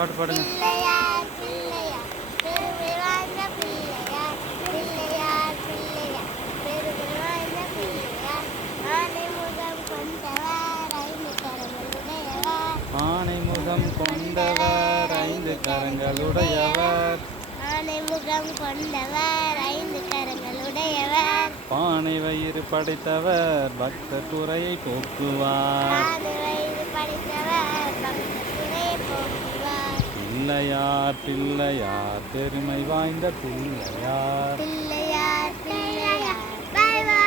பாட்டு பாடுங்க. பிள்ளையார் பிள்ளையார் பெருமை வாய்ந்த பிள்ளையார், பிள்ளையார் பிள்ளையார் பெருமை வாய்ந்த பிள்ளையார், ஆனை முகம் கொண்டவர் ஐந்து கரங்களுடையவர், ஆனை முகம் கொண்டவர் ஐந்து கரங்களுடையவர், ஆனை முகம் கொண்டவர் ஐந்து கரங்களுடையவர், பானை வயிறு படைத்தவர் பக்தர் குறையை போக்குவார், ஆனை வயிறு படைத்தவர் பக்தர் குறையை போக்குவார், பிள்ளையார் பிள்ளையார் பெருமை வாய்ந்த பிள்ளையார், பிள்ளையார் பிள்ளையார் பெருமை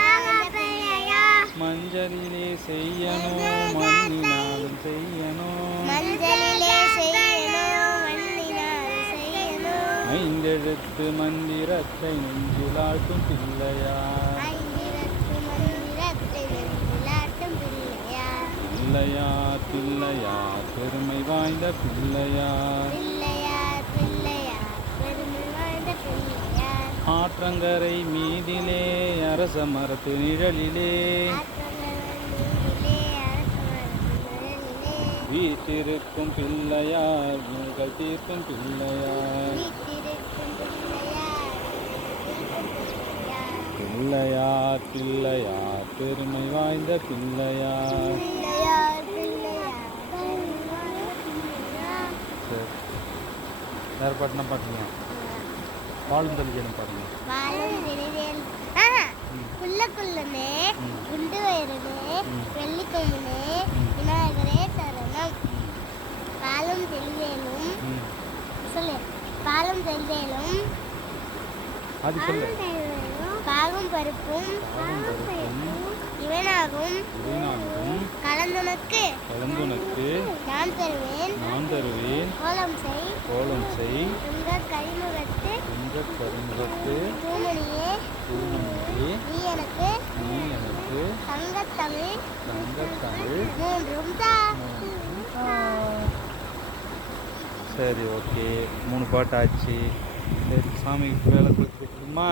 பிள்ளையார், மஞ்சளிலே செய்யணும் மண்ணினாலும் செய்யணும், மஞ்சளிலே செய்யணும் மண்ணினால் செய்யணும், ஐந்தெழுத்து மந்திரத்தை நெஞ்சிலாட்டும் பிள்ளையார், ஐந்திரத்து மந்திரத்தை நெஞ்சிலாட்டும் பிள்ளையார், பிள்ளையார் பிள்ளையார் பெருமை வாய்ந்த பிள்ளையார், பிள்ளையார் பிள்ளையார் பெருமை வாய்ந்த பிள்ளையார், ஆற்றங்கரை மீதிலே அரச மரத்து நிழலிலே ஆற்றங்கரையிலே அரசமரத்து நிழலிலே வீற்றிருக்கும் பிள்ளையார் வினைகள் தீர்க்கும் பிள்ளையார், வீற்றிருக்கும் பிள்ளையார் வீற்றிருக்கும் பிள்ளையார், பிள்ளையார் பிள்ளையார் பெருமை வாய்ந்த பிள்ளையார். பிள்ளையார் பிள்ளையார் பெருமை வாய்ந்த பிள்ளையார். சரி, வேறு பாட்டுனா பாட்டுங்க. பாலும் தெளிக்கணும் பாருங்க. வாழும் விரைவேல் குள்ளக்குள்ளனே குண்டு வயிறுனே வெள்ளிக்கொம்புனே விநாயகரே சரணம், பாலும் தெளிவேலும் சொல்லு, பாலும் தெளிவேலும் அது சொல்லு. பாகும் பருப்பும் இவனாகும் கலந்துனக்கு நான் தருவேன் நான் தருவேன் கோலம் செய் கோலம் செய் உங்கள் கரிமுகத்து கரிமுகத்து பூமணியே பூமணியே நீ எனக்கு நீ எனக்கு தங்கத்தமிழ் தங்கத்தமிழ் மூன்றும் தா. சரி, ஓகே, 3 பாட்டு ஆச்சு. சரி, சாமிக்கு வேலை கொடுத்துருக்குமா?